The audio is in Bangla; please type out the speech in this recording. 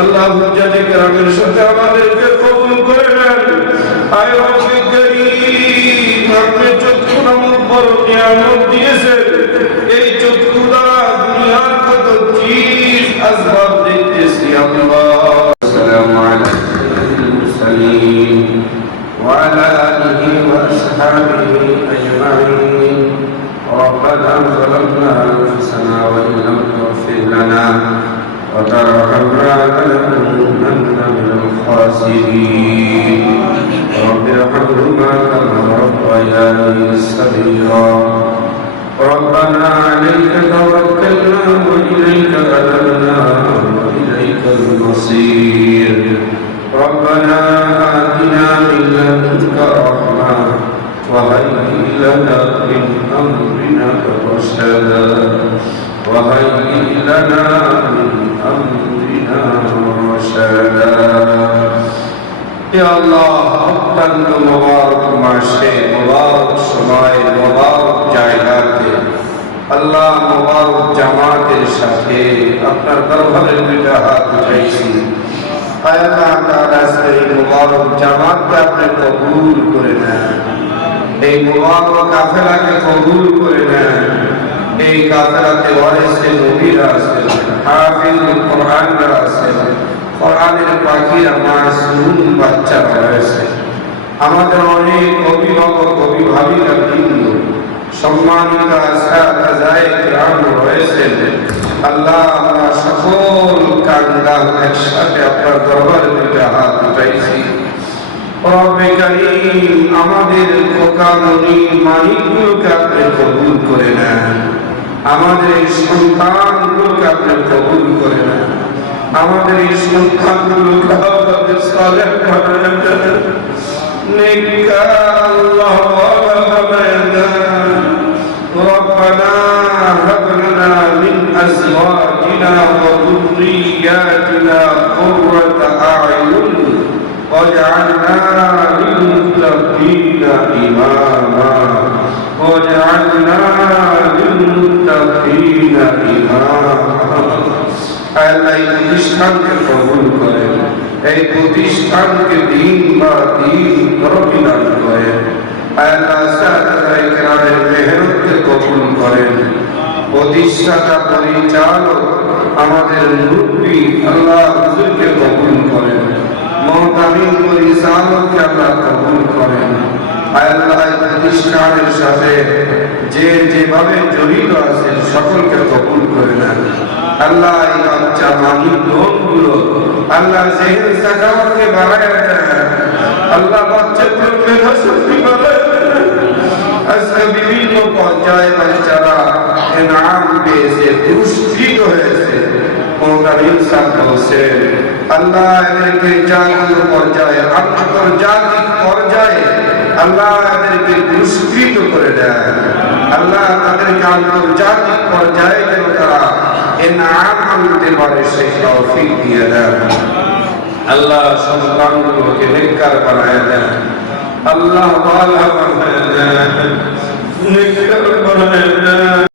আল্লাহ হুজ্জাতে কেরামের সাথে আমাদেরকে কবুল করে নেন। আয় রব্বে করিম, আপনি চক্ষু নামক বড় নিয়ামত দিয়েছেন। এই চক্ষু দ্বারা দুনিয়ার কত চিজ আসবাব দেখতেছি আল্লাহ। আসসালামু আলাইকুম মুরসালিন ওয়া আলা আলিহি ওয়া আসহাবিহি আজমাইন। ربنا ظلمنا أنفسنا وإن لم تغفر لنا وترحمنا لنكونن من الخاسرين. رب ارحمهما كما ربياني صغيرا. ربنا عليك توكلنا وإليك أنبنا وإليك المصير. ربنا آتنا من لدنك رحمة وهيئ لنا من أمرنا رشدا. وهيئ لنا من أمرنا رشدا. يا الله অত্যন্ত মুবারক মাসে, মুবারক সময়ে, মুবারক জায়গাতে আল্লাহ মুবারক জামাতের সাথে আপনার দরবারের দুইটা হাত উঠাইছি। আল্লাহ তাআলা সেই মুবারক জামাতকে আপনি কবুল করে নেন। এই মুবারক কাফেলাকে কবুল করে নেন। এই কাফেলাতে ওয়ারিসে নবীরা আছেন, হাফিজুল কোরআনরা আছেন, কোরআনের পাখিরা মাসুম বাচ্চারা রয়েছে। আমাদের অনেক অভিভাবক অভিভাবিকা বৃন্দ, সম্মানিত আসাতাজায়ে কিরাম রয়েছেন। আল্লাহ আমরা সকল কান্দা একসাথে আপনার দরবারে দুইটা হাত উঠাইছি। রব্বে কারীম, আমাদের খোকামনি মানিকগুলোকে আপনি কবুল করে নেন। আমাদের এই সন্তানগুলোকে আপনি কবুল করে নেন। আমাদের এই সন্তানগুলোকে আপনি সালেহ বানায় দেন, নেককার আল্লাহ বানায় দেন। রব্বানা হাব লানা মিন আজওয়াজিনা ওয়া যুররিয়াতিনা কুররাতা আ'য়ুন واجعلنا للمتقين إماما واجعلنا للمتقين إماما. আল্লাহ এই প্রতিষ্ঠানকে কবুল করেন, এই প্রতিষ্ঠানকে দিন বা দিন তরফি দান করেন। আল্লাহ সাহাবায়ে কেরামের মেহনতকে কবুল করেন। প্রতিষ্ঠাতা পরিচালক আমাদের মুরব্বি আল্লাহ হুজুরকে কবুল করেন। মহতামিম পরিচালককে আল্লাহ কবুল করেন। আল্লাহ প্রতিষ্ঠানের সাথে যে যেভাবে জড়িত আছেন সকলকে কবুল করে নেন। আল্লাহ এই বাচ্চা মানিক লোকগুলো আল্লাহ জেহেন সাখাওয়াতকে বাড়ায় দেন। আল্লাহ বাচ্চাগুলো মেধাশক্তি বাড়ায় দেন। আজকে বিভিন্ন পর্যায়ে বাচ্চারা ইনাম পেয়েছে, পুরস্কৃত হয়েছে। মহতামিম সাহেব বলছেন আল্লাহ এদেরকে জাতীয় পর্যায়ে, আন্তর্জাতিক পর্যায়ে আল্লাহ এদেরকে পুরস্কৃত করে দেন। আল্লাহ তাদেরকে আন্তর্জাতিক পর্যায়ে যেন তারা ইনাম আনতে পারে সেই তৌফিক দিয়ে দেন। আল্লাহ সন্তানগুলোকে নেককার বানায় দেন। আল্লাহ ওয়ালা বানায় দেন, নেককার বানায় দেন।